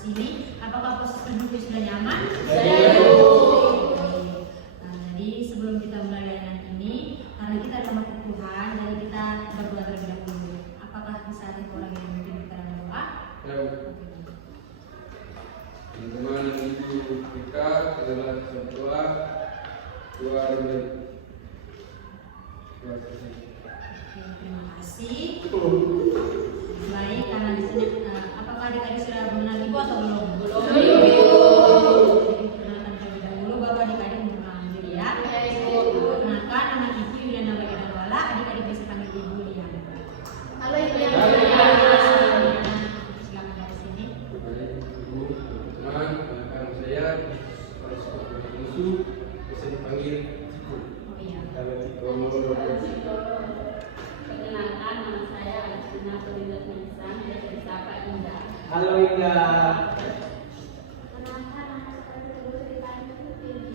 sini. Apakah posisi duduk sudah nyaman? Nah, jadi sebelum kita mulai layanan ini, karena kita ada kebutuhan, jadi kita berdoa terlebih dahulu. Apakah di saat itu orang yang mungkin kita berdoa? Teman-teman ibu kita adalah berdoa Terima kasih. Baik, karena di sini apakah adik-adik sudah mengenal ibu atau belum? Jadi perkenalkan terlebih dahulu bahwa adik-adik mengenal diri ya. Perkenalkan, nama ibu Yuliana Bagedawala, adik-adik bisa panggil ibu Yuliana. Halo Ibu. Silakan dari sini. Teman-teman, anak saya musuh bisa dipanggil Ciku. Oh iya. Kalau Ciku Perkenalkan, nama saya Alisina Perindat Nisan dari Sapa Indah. Halo Indah. Perkenalkan, nama saya Teguh Sri Putri.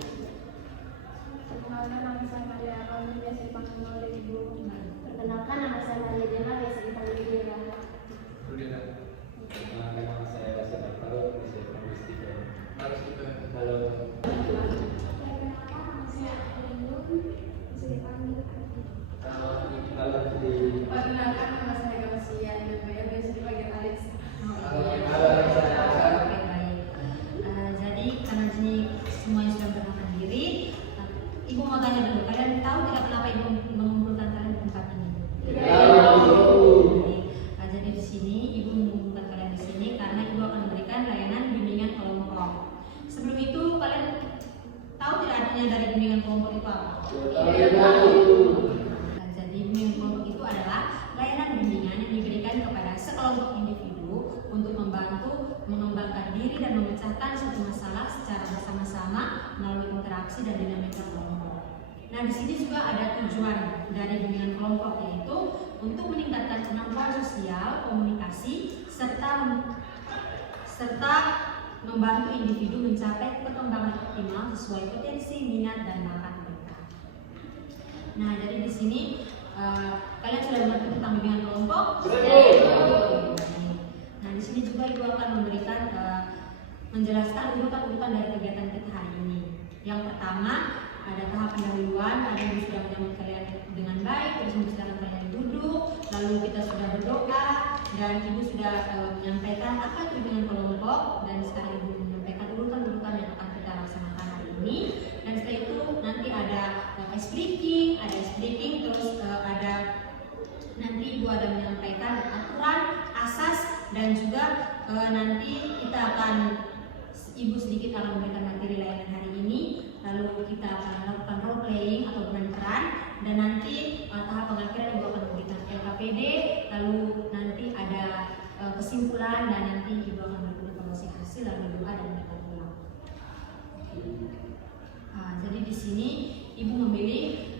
Perkenalkan, nama saya Maria Kami, biasa dipanggil oleh Ibu. Perkenalkan, nama saya Maria Dena, biasa dipanggil Dira. Nama saya Basir Alvaro, bisa dipanggil Steven. Halo. Perkenalkan, nama saya Alindu, bisa dipanggil Adi. Halo. Perkenalkan, nama saya Gamasia, dan saya biasa dipanggil Alex. Oke, baik. Jadi karena sini semuanya sudah memperkenalkan diri, ibu mau tanya dulu, kalian tahu tidak kenapa ibu mengumpulkan kalian di tempat ini? Jadi di sini ibu mengumpulkan kalian di sini karena ibu akan memberikan layanan bimbingan kelompok. Sebelum itu kalian tahu tidak artinya dari bimbingan kelompok itu apa? Jadi bimbingan kelompok itu adalah layanan bimbingan yang diberikan kepada sekelompok individu untuk membantu mengembangkan diri dan memecahkan suatu masalah secara bersama-sama melalui interaksi dan dinamika kelompok. Nah, di sini juga ada tujuan dari bimbingan kelompok, yaitu untuk meningkatkan kemampuan sosial, komunikasi, serta membantu individu mencapai perkembangan optimal sesuai potensi, minat, dan bakat mereka. Nah, jadi di sini kalian sudah mengerti tentang bimbingan kelompok? Nah, di sini juga ibu akan memberikan menjelaskan urutan-urutan dari kegiatan kita hari ini. Yang pertama ada tahap pendahuluan, ada yang sudah menyambut kalian dengan baik, terus mempersilakan kalian duduk, lalu kita sudah berdoa dan ibu sudah menyampaikan apa itu bimbingan kelompok, dan sekarang ibu menyampaikan urutan-urutan yang akan kita laksanakan hari ini. Dan setelah itu nanti ada ice breaking, terus ada nanti ibu ada menyampaikan aturan, asas, dan juga nanti kita akan ibu sedikit akan memberikan materi layanan hari ini, lalu kita akan melakukan role playing atau bermain peran, dan nanti tahap pengakhiran ibu akan memberikan LKPD, lalu nanti ada kesimpulan, dan nanti ibu akan memberikan evaluasi hasil, lalu doa dan kita pulang. Jadi di sini ibu memilih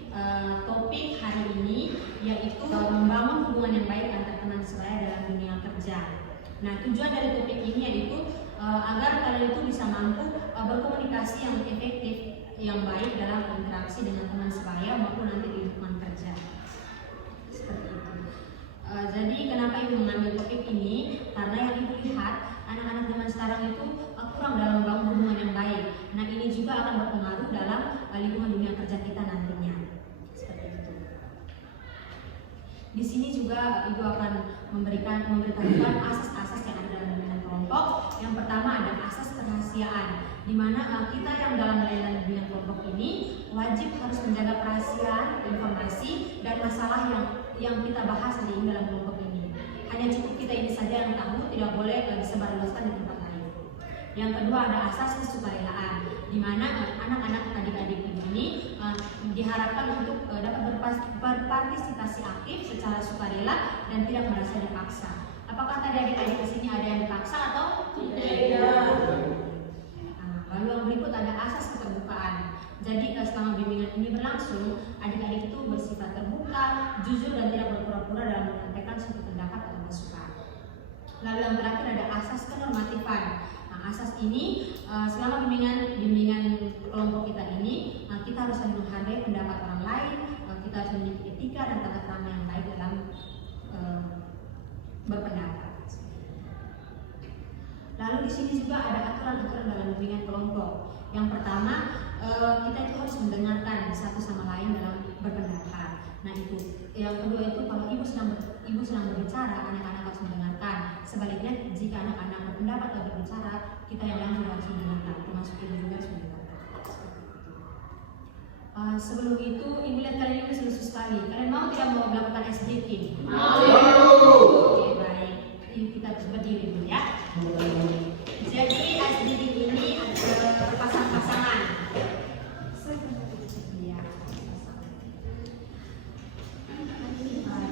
topik hari ini, yaitu membangun hubungan yang baik antar teman sebaya dalam dunia kerja. Nah, tujuan dari topik ini yaitu agar kalian itu bisa mampu berkomunikasi yang efektif, yang baik dalam interaksi dengan teman sebaya maupun nanti di lingkungan kerja. Seperti itu. Jadi kenapa ibu mengambil topik ini? Karena yang ibu lihat anak-anak zaman sekarang itu kurang dalam membangun hubungan yang baik. Nah, ini juga akan berpengaruh dalam lingkungan dunia kerja kita nantinya. Seperti itu. Di sini juga ibu akan memberitahukan asas-asas yang ada dalam bimbingan kelompok. Yang pertama ada asas kerahasiaan, di mana kita yang dalam layanan bimbingan kelompok ini wajib harus menjaga kerahasiaan informasi dan masalah yang kita bahas hari ini dalam kelompok ini. Hanya cukup kita ini saja yang tahu, tidak boleh disebarluaskan di tempat lain. Yang kedua ada asas kesukarelaan, di mana anak-anak adik-adik ini diharapkan untuk dapat berpartisipasi aktif secara sukarela dan tidak merasa dipaksa. Apakah tadi adik-adik di sini ada yang dipaksa atau tidak? Lalu yang berikut ada asas keterbukaan. Jadi selama bimbingan ini berlangsung, adik-adik itu bersifat terbuka, jujur, dan tidak berpura-pura dalam menyampaikan suatu pendapat atau masukan. Lalu yang terakhir ada asas kenormatifan. Nah, asas ini selama bimbingan kelompok kita ini, kita harus saling menghargai pendapat orang lain, kita harus memiliki etika dan tata krama yang baik dalam berpendapat. Lalu di sini juga ada aturan-aturan dalam bimbingan kelompok. Yang pertama, kita itu harus mendengarkan satu sama lain dalam berpendapat. Nah itu. Yang kedua itu kalau ibu sedang berbicara, anak-anak harus mendengarkan. Sebaliknya jika anak-anak berpendapat atau berbicara, kita yang lain juga harus mendengarkan. Termasuk ibu juga harus mendengarkan. Sebelum itu, ibu lihat kalian ini lucu sekali. Kalian mau tidak mau melakukan SDK? Oke, baik. Yuk kita berdiri dulu ya. Jadi SDK ini ada pasang-pasangan. Ya.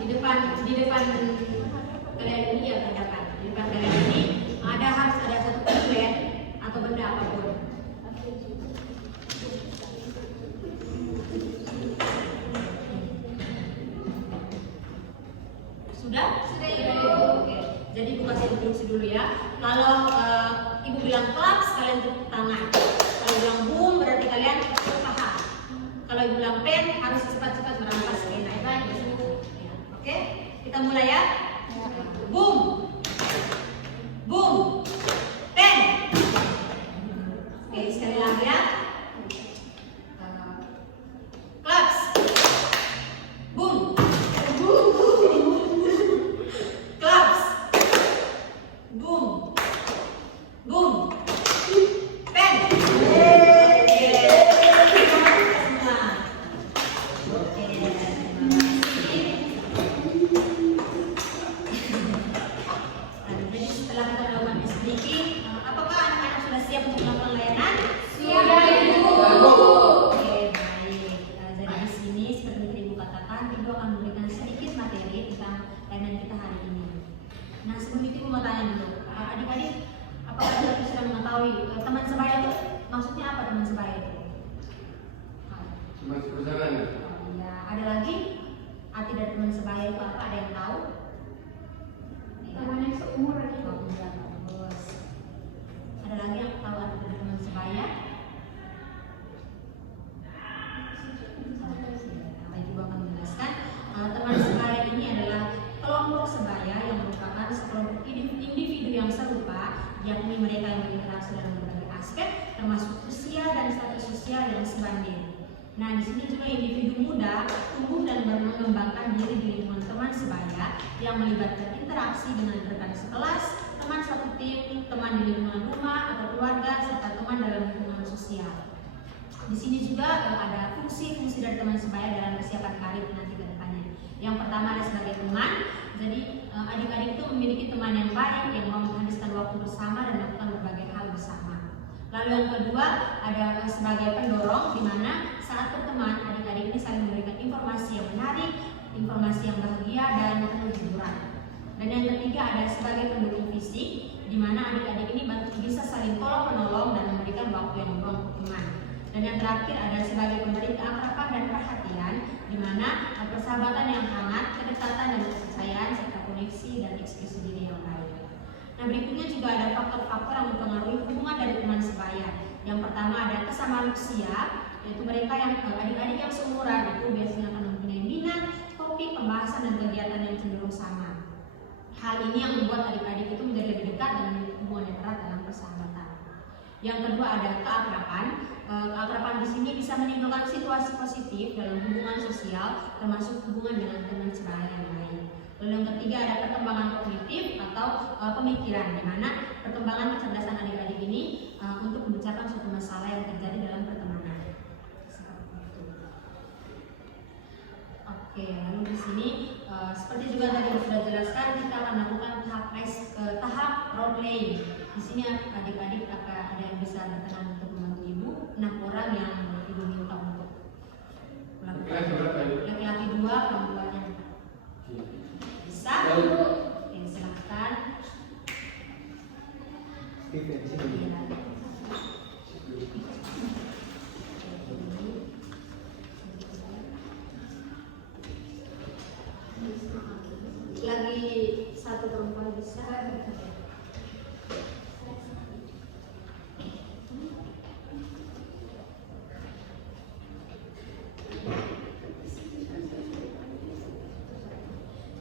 Di depan kalian ini ya terdapat. Di depan kalian ini harus ada satu kulen atau benda apapun. Sudah? Oke. Jadi ibu kasih instruksi dulu ya. Kalau ibu bilang klaps, kalian tepuk tangan. Kalau bilang boom, berarti kalian paha. Kalau ibu bilang pen, harus cepat-cepat merampas pena. Ya. Oke, kita mulai ya. Boom, boom, pen. Oke, sekali lagi ya. Klaps, boom. Klaps, boom, boom, pen. Jadi setelah kita melakukan SDK, apakah anak-anak sudah siap untuk melakukan layanan? Sudah, Ibu. Oke, baik. Jadi di sini seperti yang Ibu katakan, Ibu akan memberikan sedikit materi tentang layanan kita hari ini. Nah, sebelum itu Ibu mau tanya dulu, adik-adik, apakah adik-adik sudah mengetahui teman sebaya itu maksudnya apa teman sebaya itu? Cuma sepesanan. Ya, ada lagi arti dari teman sebaya itu apa? Ada yang tahu? Teman yang seumuran Ibu. Oh, iya, bagus. Ada lagi yang tahu arti dari teman sebaya? Baik, Ibu akan menjelaskan. Teman sebaya ini adalah kelompok sebaya yang merupakan sekelompok individu yang serupa, yakni mereka yang berinteraksi dalam berbagai aspek, termasuk usia dan status sosial yang sebanding. Nah, di sini juga individu muda tumbuh dan mengembangkan diri di lingkungan teman sebaya yang melibatkan interaksi dengan rekan sekelas, teman satu tim, teman di lingkungan rumah atau keluarga, serta teman dalam lingkungan sosial. Di sini juga ada fungsi-fungsi dari teman sebaya dalam persiapan karir nanti ke depannya. Yang pertama ada sebagai teman. Jadi adik-adik itu memiliki teman yang baik yang mau menghabiskan waktu bersama dan melakukan berbagai hal bersama. Lalu yang kedua ada sebagai pendorong, di mana saat berteman adik-adik ini saling memberikan informasi yang menarik, informasi yang bahagia dan penuh hiburan. Dan yang ketiga ada sebagai pendukung fisik, di mana adik-adik ini bisa saling tolong menolong dan memberikan waktu yang luang untuk teman. Dan yang terakhir ada sebagai pemberi keakraban dan perhatian, di mana persahabatan yang hangat, kedekatan dan kepercayaan serta koneksi dan ekspresi diri yang baik. Nah, berikutnya juga ada faktor-faktor yang mempengaruhi hubungan dari teman sebaya. Yang pertama ada kesamaan usia, yaitu mereka yang adik-adik yang seumuran itu biasanya akan mempunyai minat, topik, pembahasan dan kegiatan yang cenderung sama. Hal ini yang membuat adik-adik itu menjadi lebih dekat dan memiliki hubungan yang erat dalam persahabatan. Yang kedua ada keakraban. Keakraban di sini bisa menimbulkan situasi positif dalam hubungan sosial, termasuk hubungan dengan teman sebaya yang lain. Lalu yang ketiga ada perkembangan kognitif atau pemikiran, di mana perkembangan kecerdasan adik-adik ini untuk membicarakan suatu masalah yang terjadi dalam pertemanan. Seperti itu. Oke, lalu di sini seperti juga tadi sudah jelaskan, kita akan melakukan tahap role playing. Di sini adik-adik ada yang bisa berkenan untuk membantu ibu, 6 orang yang ibu minta untuk melakukan. Laki-laki 2, perempuannya bisa. Oke, silahkan. Steven, sini. Iya. Lagi satu perempuan bisa.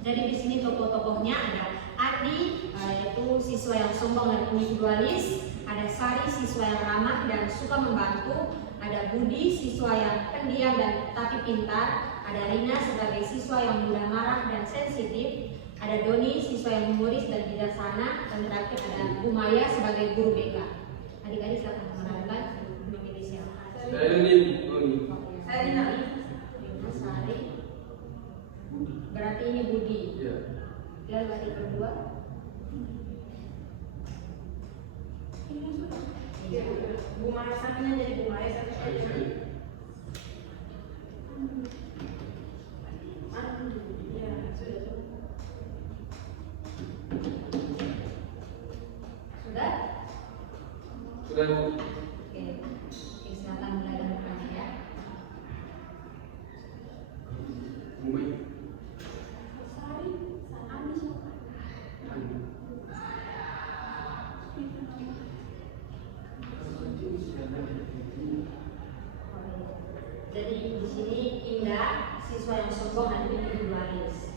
Jadi di sini tokoh-tokohnya ada Adi, yaitu siswa yang sombong dan individualis, ada Sari siswa yang ramah dan suka membantu, ada Budi siswa yang pendiam dan tapi pintar, ada Rina sebagai siswa yang mudah marah dan sensitif, ada Doni siswa yang humoris dan bijaksana, dan terakhir ada Bu Maya sebagai guru BK. Adik-adik silakan menentukan memilih siapa. Saya ini Doni. Saya Rina. Sari. Berarti ini Budi. Iya. Lalu adik kedua. Iya. Bu Maya satunya jadi Bu Maya satu Saya. saja. Iya, sudah. Sudah? Sudah Bu. Oke. Silakan mulai dengan perannya ya. Bumi. Sari, Ani siapa? Jadi di sini Indah siswa yang sombong dan individualis.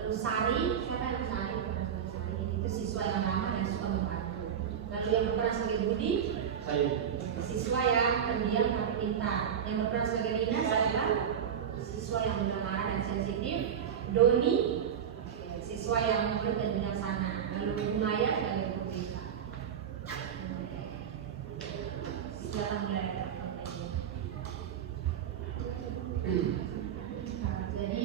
Terus Sari, siapa yang Sari? Sari itu siswa yang ramah dan suka membantu. Lalu yang berperan sebagai Budi, Saya. siswa yang pendiam tapi pintar. Yang berperan sebagai Rina siapa? Siswa yang mudah marah dan sensitif. Doni, siswa yang murid dan bijaksana. Lalu Bu Maya sebagai guru BK. Silakan mulai. Jadi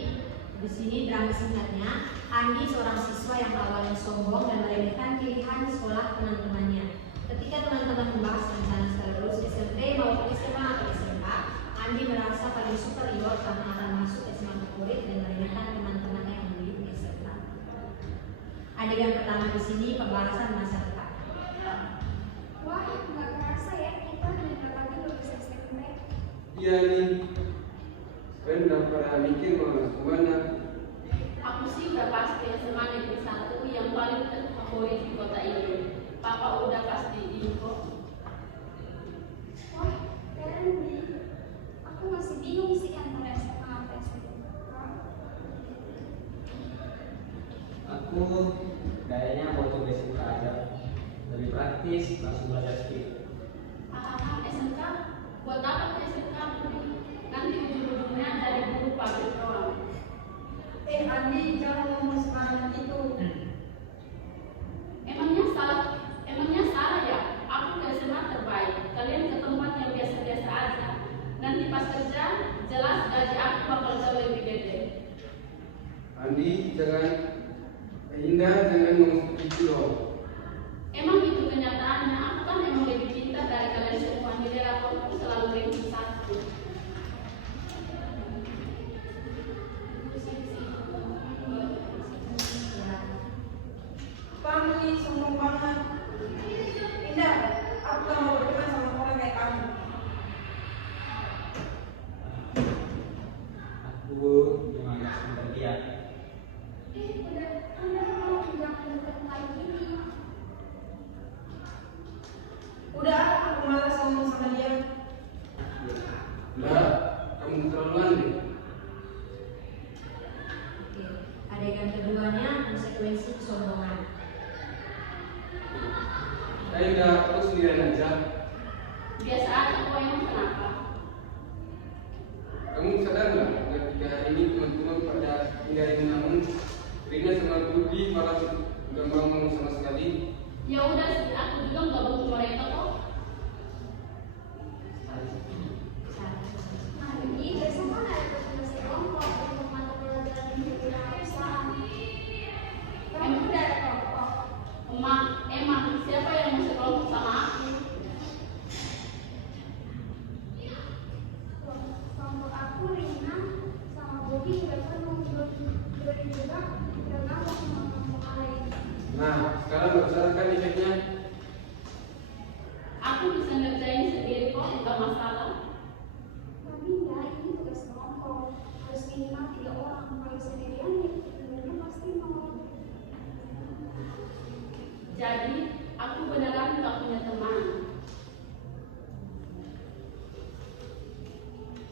di sini drama singkatnya, Andi seorang siswa yang awalnya sombong dan meremehkan pilihan sekolah teman-temannya. Ketika teman-teman membahas rencana sekali lulus SMP maupun SMA atau SMK, Andi merasa paling superior karena akan masuk SMA favorit dan meremehkan teman-temannya yang lebih di SMK. Adegan pertama di sini pembahasan masa depan. Wah, nggak kerasa ya kita bentar lagi lulus SMP. Iya nih. Saya udah pernah mikir mau masuk mana. Aku sih udah pasti SMA Negeri 1 yang paling favorit di kota ini. Papa udah pasti info. Wah, keren nih. Aku masih bingung sih antara SMA atau SMK. Aku kayaknya mau coba SMK aja. Lebih praktis, langsung belajar skill. SMK? Buat apa ke SMK? Nanti ujung-ujungnya dari guru pabrik doang. Andi, jangan ngomong sekarang itu. Emangnya salah ya? Aku ke SMA terbaik. Kalian ke tempat yang biasa-biasa aja. Nanti pas kerja, jelas gaji aku bakal jauh lebih gede. Andi, jangan. Indah, jangan ngomong begitu dong. Emang itu kenyataannya. Aku kan emang lebih pintar dari kalian semua. Jadi raportku selalu ranking 1. Kamu nih sombong banget. Indah, aku gak mau berteman sama orang kayak kamu. Aku memang gak sendirian. Udah mau bilang deket kayak gini. Udah, aku malas ngomong sama dia. Udah, kamu keterlaluan deh. Oke. Adegan keduanya konsekuensi kesombongan. Saya udah aku sendirian aja. Biasa aja kok, emang kenapa? Kamu sadar nggak ketika hari ini teman-teman pada tinggalin kamu, Rina sama Budi malah nggak mau ngomong sama sekali. Ya udah sih, aku juga nggak butuh mereka kok. Nah, ini besok kan ada presentasi kelompok untuk mata pelajaran kewirausahaan. Kamu udah ada kelompok? Emang siapa yang mau sekelompok sama aku? Kelompok aku Rina sama Bobi udah penuh belum juga udah nggak mau sama kelompok lain. Nah, sekarang berdasarkan efeknya. Aku bisa ngerjain sendiri kok, nggak masalah. Tapi ya ini tugas kelompok harus minimal 3 orang. Kalau sendirian ya temennya pasti mau. Jadi aku beneran nggak punya teman.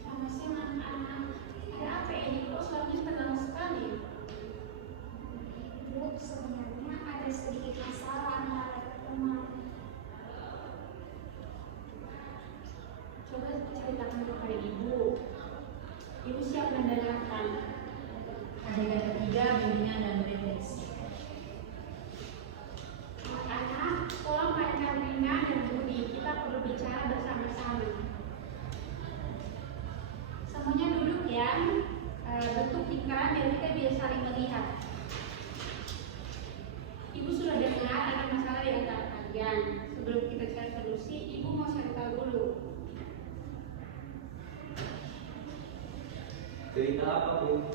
Sama sih anak-anak. Ada apa ini? Kok suaranya tenang sekali? menderita apa, Bu?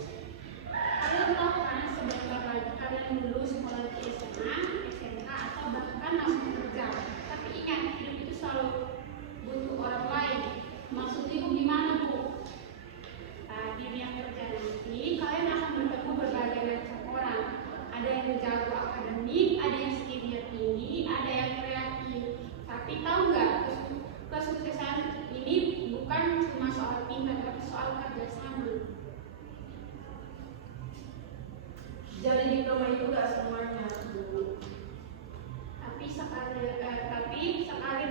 Kalian tahu kan sebentar lagi kalian lulus sekolah di SMA, SMK atau bahkan langsung kerja. Tapi ingat, hidup itu selalu butuh orang lain. Maksud ibu gimana, Bu? Di dunia kerja nanti kalian akan bertemu berbagai macam orang. Ada yang jago akademik, ada yang skillnya tinggi, ada yang kreatif. Tapi tahu nggak, kesuksesan ini bukan cuma soal pintar, tapi soal kerjasama. Jadi diploma itu gak semuanya, Bu. Tapi sekali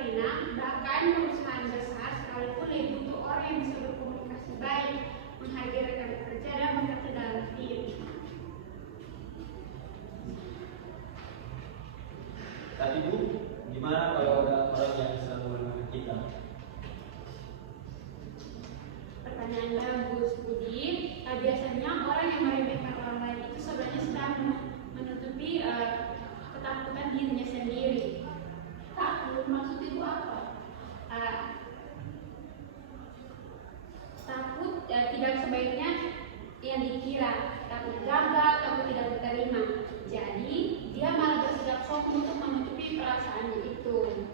Rina, bahkan perusahaan besar sekalipun lebih butuh orang yang bisa berkomunikasi baik, menghargai rekan kerja dan bekerja dalam tim. Tapi Bu, gimana kalau ada orang yang selalu menemani kita? Pertanyaan bagus, Budi. Biasanya orang yang meremehkan orang lain itu sebenarnya sedang menutupi ketakutan dirinya sendiri. Takut, maksud itu apa? Takut tidak sebaiknya yang dikira, takut gagal, takut tidak diterima. Jadi dia malah bersikap sok untuk menutupi perasaannya itu.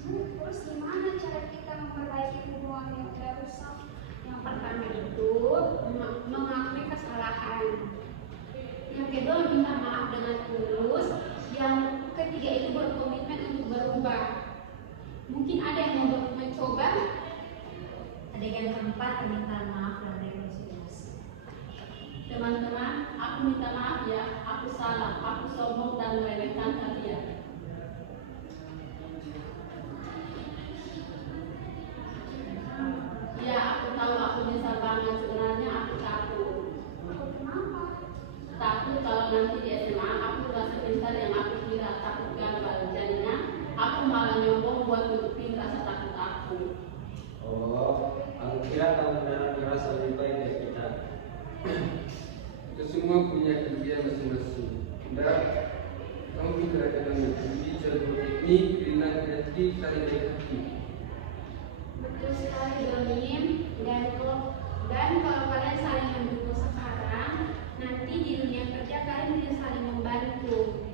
Terus gimana cara kita memperbaiki hubungan yang udah rusak? Yang pertama itu mengakui kesalahan. Yang kedua minta maaf dengan tulus. Yang ketiga itu berkomitmen untuk berubah. Mungkin ada yang mau mencoba. Adegan keempat, permintaan maaf dan rekonsiliasi. Teman-teman, aku minta maaf ya. Aku salah. Aku sombong dan meremehkan kalian. Ya, aku tahu aku nyesal banget. Sebenarnya aku takut. Kenapa? Takut kalau nanti di SMA aku gak sepintar yang aku kira, takut gagal. Jadinya aku malah nyombong buat nutupin rasa takut aku. Oh, aku kira kamu benar merasa lebih baik dari kita. Kita semua punya kelebihan masing-masing. Dan kamu bisa dengan menjadi jalur teknik, Rina kreatif, saling dekati. Betul sekali Donin. Dan kalau kalian saling mendukung sekarang, nanti di dunia kerja kalian bisa saling membantu.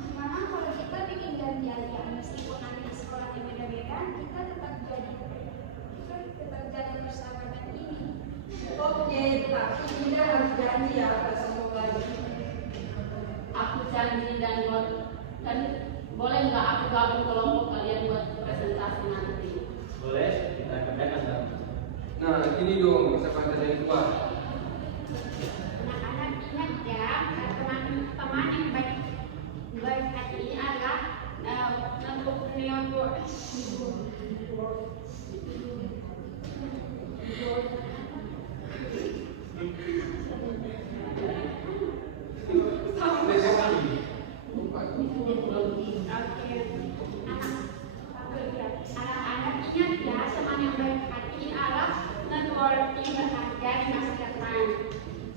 Gimana kalau kita bikin janjian, meskipun nanti di sekolah yang beda-beda, kita tetap jadi persahabatan ini. Oke, tapi kita harus janji ya ke semua lagi. Aku janji dan boleh nggak aku gabung kelompok kalian buat presentasi nanti? Boleh, kita kerjakan Bang. Nah, ini dong kesempatan yang kedua. Anak-anak ingat ya, teman-teman yang baik hati ini adalah untuk anak-anak ingat ya, teman yang baik hati ini adalah networking berharga di masa depan.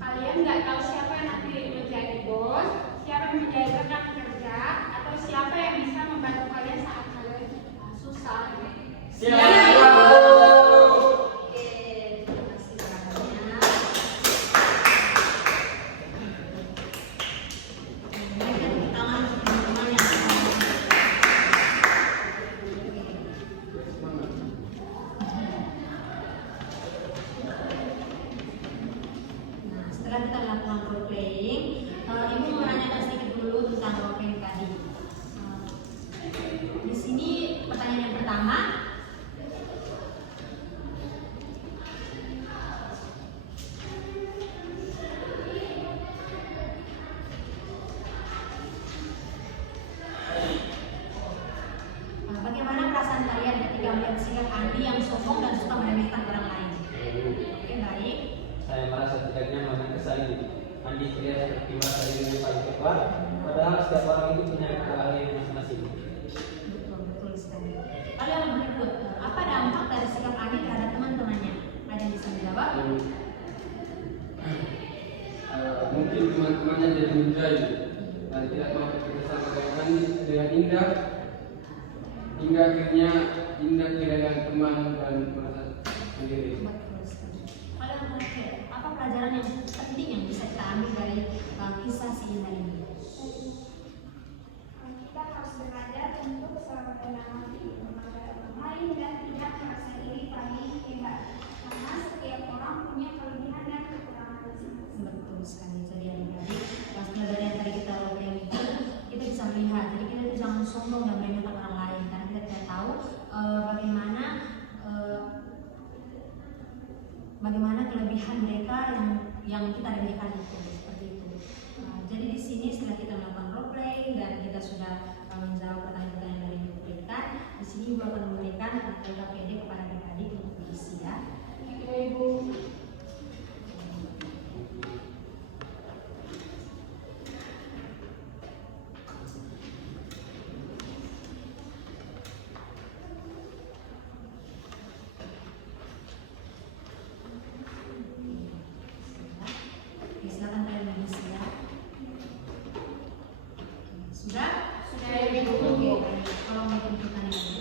Kalian nggak tahu siapa yang nanti menjadi bos, siapa yang menjadi rekan kerja, atau siapa yang bisa membantu kalian saat kalian susah. Oke, terima kasih banyak. Berikan tepuk tangan untuk teman-teman yang Semangat. Nah, setelah kita melakukan role playing, ibu menanyakan sedikit dulu tentang role playing tadi. Di sini pertanyaan yang pertama, bagaimana perasaan kalian ketika melihat sikap Andi yang sombong dan suka meremehkan orang lain? Oke, baik. Saya merasa tidak nyaman dan kesal ini. Andi terlihat seperti merasa dirinya paling kuat, padahal setiap orang itu punya keahlian masing-masing. Betul sekali. Lalu yang berikut, apa dampak dari sikap Andi terhadap teman-temannya? Ada yang bisa menjawab? Mungkin teman-temannya jadi menjadi dan tidak mau bekerja sama dengan Indah, hingga akhirnya Indah kehilangan teman dan merasa sendiri. apa pelajaran yang penting yang bisa kita ambil dari kisah si Indah ini? Kita harus belajar untuk selalu rendah hati, menghargai orang lain dan tidak merasa iri paling hebat. Karena setiap orang punya kelebihan dan kekurangan masing-masing. Betul sekali. Jadi adik-adik, pas pelajaran yang tadi kita lakukan itu, kita bisa melihat. Jadi kita itu jangan sombong dan meremehkan orang lain, karena kita tidak tahu bagaimana kelebihan mereka yang kita remehkan itu, seperti itu. Jadi di sini setelah kita melakukan role play dan kita sudah menjawab pertanyaan-pertanyaan dari Ibu berikan, di sini Ibu akan memberikan LKPD kepada adik-adik untuk diisi ya. Oke, Ibu. Silakan kalian mengisi ya. Sudah? Sudah, Ibu. Oke, tolong ditentukan ini.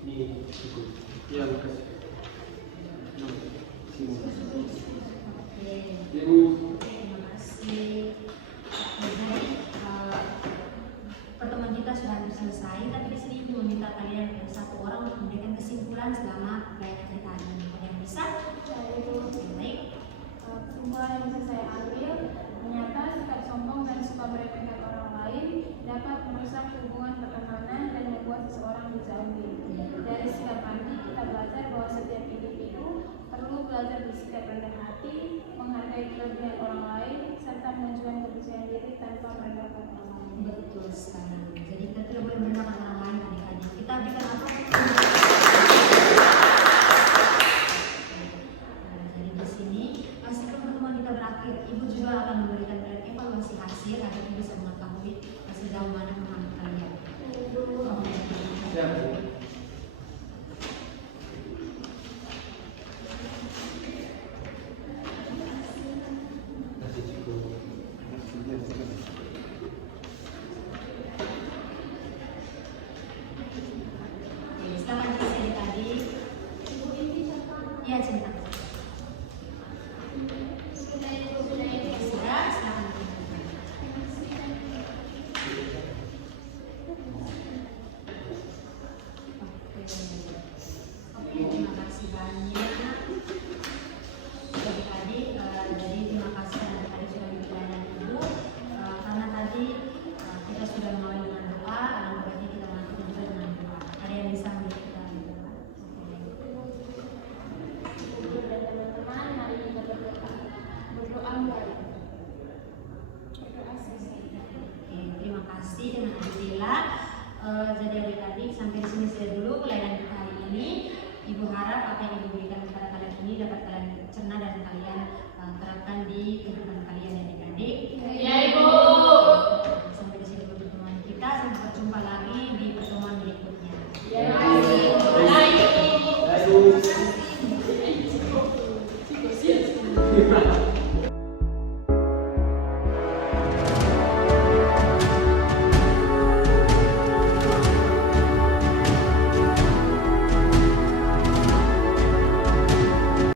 Ini cukup. Ya, makasih. Oke. Ibu, Terima kasih. Jadi pertemuan kita sudah hampir selesai, tapi di sini Ibu meminta kalian satu orang untuk memberikan kesimpulan selama pelajaran kita hari ini. Kalian bisa? Baik. Kesimpulan yang bisa saya ambil, ternyata sikap sombong dan suka meremehkan orang lain dapat merusak hubungan pertemanan dan membuat seseorang dijauhi. Dari sikap Andi, kita belajar bahwa setiap individu perlu belajar bersikap rendah hati, menghargai kelebihan orang lain, serta menunjukkan kepercayaan diri tanpa merendahkan orang lain. Betul sekali. Jadi kita tidak boleh merendahkan orang lain adik-adik. Kita berikan apa? Jadi di sini sebelum pertemuan kita berakhir, Ibu juga akan memberikan kalian evaluasi hasil agar Ibu bisa mengetahui sejauh mana pemahaman kalian. siap. Masih cukup. Oke, silakan diisi tadi. Iya, cerita. Sudah, silakan. Oke, terima kasih banyak. Adik-adik, jadi terima kasih karena tadi sudah dipercaya Ibu. Karena tadi kita sudah mulai dengan doa, dan berarti kita melanjutkan juga dengan doa. Ada yang bisa memberi kita doa? Ibu dan teman-teman, mari kita berdoa. Berdoa baik. Berdoa selesai. Oke, terima kasih dengan Adila. Jadi adik-adik sampai di sini saja dulu pelajaran kita hari ini. Ibu harap apa yang Ibu berikan kepada kalian ini dapat kalian cerna dan kalian terapkan di kehidupan